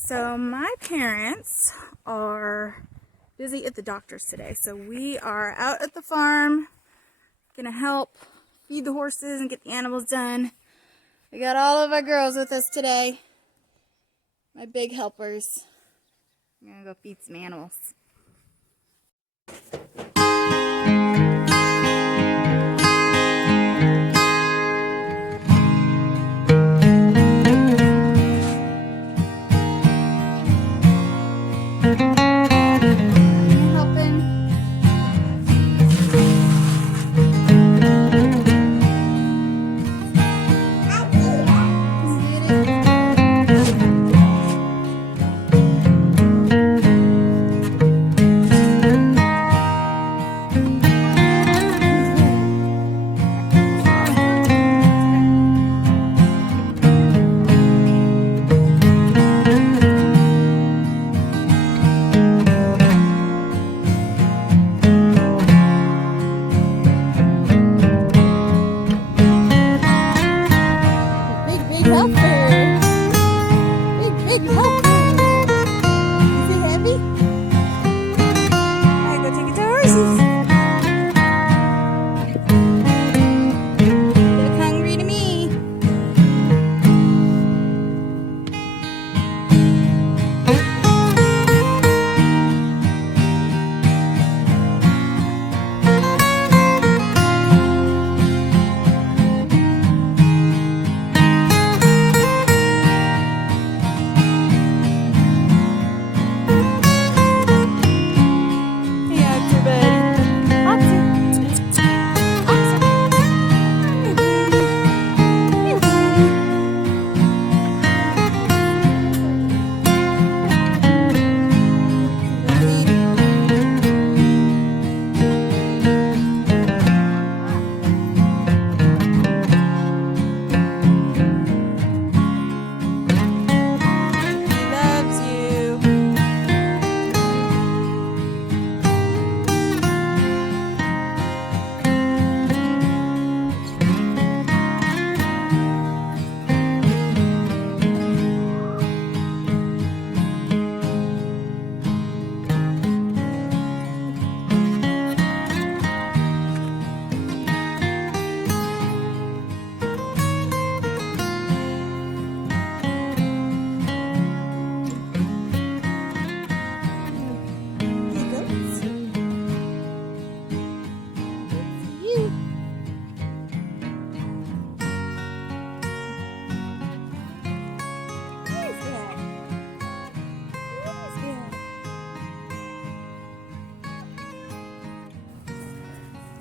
So my parents are busy at the doctor's today, so we are out at the farm gonna help feed the horses and get the animals done. We got all of our girls with us today, my big helpers. I'm gonna go feed some animals.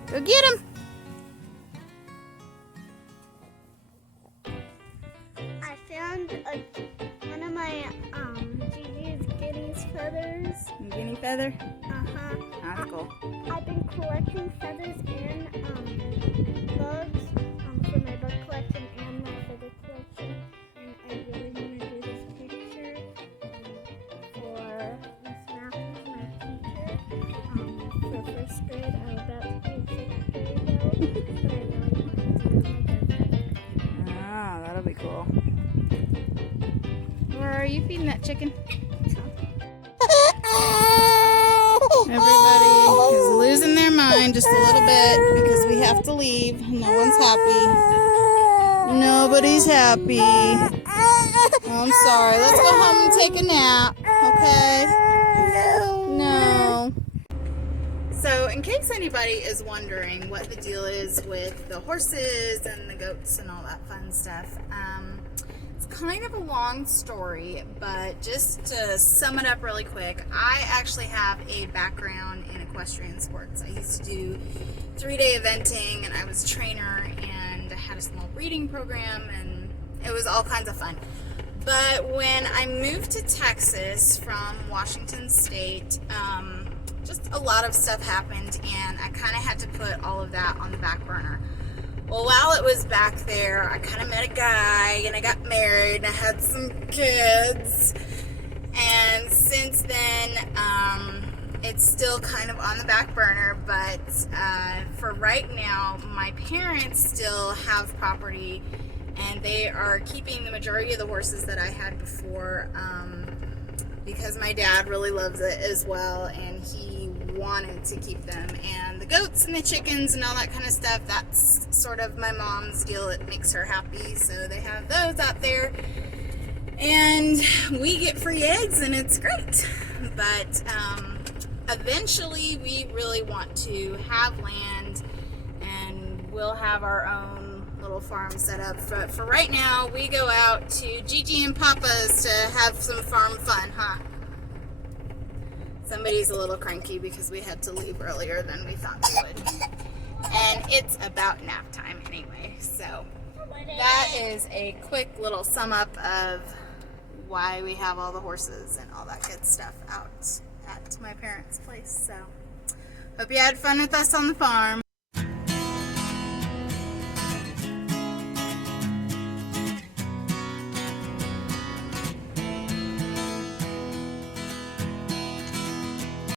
Go get him! I found one of my Gigi's guinea feathers. Guinea feather? Uh-huh. That's cool. I've been collecting feathers and bugs for my bug collection and my feather collection. And I really want to do this picture for Miss Matthews, my teacher, for first grade. I'm about to do sixth grade though, but I really want to do it. Ah, that'll be cool. Where are you feeding that chicken? Everybody is losing their mind just a little bit because we have to leave. No one's happy. Nobody's happy. I'm sorry. Let's go home and take a nap, okay? No. So, in case anybody is wondering what the deal is with the horses and the goats and all that fun stuff, it's kind of a long story, but just to sum it up really quick, I actually have a background in equestrian sports. I used to do 3-day eventing, and I was a trainer, and I had a small breeding program, and it was all kinds of fun. But when I moved to Texas from Washington State, just a lot of stuff happened, and I kind of had to put all of that on the back burner. Well, while it was back there, I kind of met a guy, and I got married, and I had some kids, and since then, it's still kind of on the back burner, but for right now, my parents still have property, and they are keeping the majority of the horses that I had before. because my dad really loves it as well, and he wanted to keep them. And the goats and the chickens and all that kind of stuff, that's sort of my mom's deal. It makes her happy, so they have those out there. And we get free eggs, and it's great. But eventually we really want to have land, and we'll have our own little farm set up. But for right now, we go out to Gigi and Papa's to have some farm fun, huh? Somebody's a little cranky because we had to leave earlier than we thought we would. And it's about nap time anyway. So that is a quick little sum up of why we have all the horses and all that good stuff out at my parents' place. So hope you had fun with us on the farm.